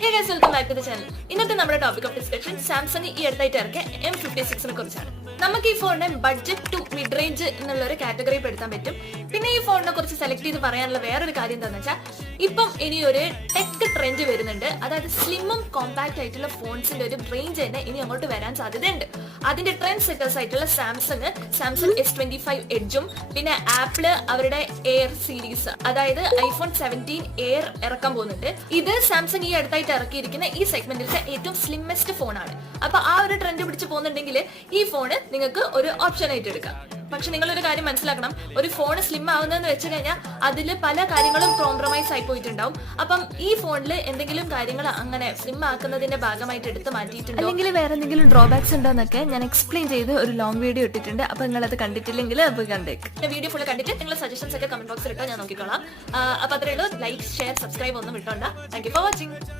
Hey guys, welcome back to the channel. ഇന്നത്തെ നമ്മുടെ topic of discussion Samsung ഈ അടുത്തായിട്ട് ഇറക്കിയ M56 കുറിച്ചാണ്. നമുക്ക് ഈ ഫോണിനെ ബഡ്ജറ്റ് ടു മിഡ് റേഞ്ച് എന്നുള്ള ഒരു കാറ്റഗറി പെടുത്താൻ പറ്റും. പിന്നെ ഈ ഫോണിനെ കുറിച്ച് സെലക്ട് ചെയ്ത് പറയാനുള്ള വേറൊരു കാര്യം എന്താണെന്ന് വെച്ചാൽ ഇപ്പം ഇനി ഒരു ടെക് ട്രെൻഡ് വരുന്നുണ്ട്. അതായത് സ്ലിമ്മും കോമ്പാക്ട് ആയിട്ടുള്ള ഫോൺസിന്റെ ഒരു റേഞ്ച് തന്നെ ഇനി അങ്ങോട്ട് വരാൻ സാധ്യതയുണ്ട്. അതിന്റെ ട്രെൻഡ് സെറ്റേഴ്സ് ആയിട്ടുള്ള സാംസങ് S25 എഡ്ജും പിന്നെ ആപ്പിള് അവരുടെ എയർ സീരീസ് അതായത് iPhone 17 എയർ ഇറക്കാൻ പോകുന്നുണ്ട്. ഇത് സാംസങ് ഈ അടുത്തായിട്ട് ഇറക്കിയിരിക്കുന്ന ഈ സെഗ്മെന്റിലെ ഏറ്റവും സ്ലിമ്മസ്റ്റ് ഫോണാണ്. അപ്പൊ ആ ഒരു ട്രെൻഡ് പിടിച്ച് പോകുന്നുണ്ടെങ്കിൽ ഈ ഫോണ് നിങ്ങൾക്ക് ഒരു ഓപ്ഷൻ ആയിട്ട് എടുക്കാം. പക്ഷെ നിങ്ങളൊരു കാര്യം മനസ്സിലാക്കണം, ഒരു ഫോൺ സ്ലിം ആവുന്നതെന്ന് വെച്ച് കഴിഞ്ഞാൽ അതിൽ പല കാര്യങ്ങളും കോംപ്രമൈസ് ആയി പോയിട്ടുണ്ടാവും. അപ്പം ഈ ഫോണിൽ എന്തെങ്കിലും കാര്യങ്ങൾ അങ്ങനെ സ്ലിം ആക്കുന്നതിന്റെ ഭാഗമായിട്ട് എടുത്ത് മാറ്റിയിട്ടുണ്ട്, അല്ലെങ്കിൽ വേറെ എന്തെങ്കിലും ഡ്രോബാക്സ് ഉണ്ടോന്നൊക്കെ ഞാൻ എക്സ്പ്ലെയിൻ ചെയ്ത് ഒരു ലോങ് വീഡിയോ ഇട്ടിട്ടുണ്ട്. അപ്പൊ നിങ്ങൾ അത് കണ്ടിട്ടില്ലെങ്കിൽ അത് കണ്ടേക്ക്. വീഡിയോ ഫുൾ കണ്ടിട്ട് നിങ്ങൾ സജഷൻസ് ഒക്കെ കമന്റ് ബോക്സിൽ ഇട്ടാൽ ഞാൻ നോക്കിക്കോളാം. അപ്പൊ അത്രേ ഉള്ളൂ. ലൈക്ക്, ഷെയർ, സബ്സ്ക്രൈബ് ഒന്നും വിട്ടോണ്ട. Thank you for watching.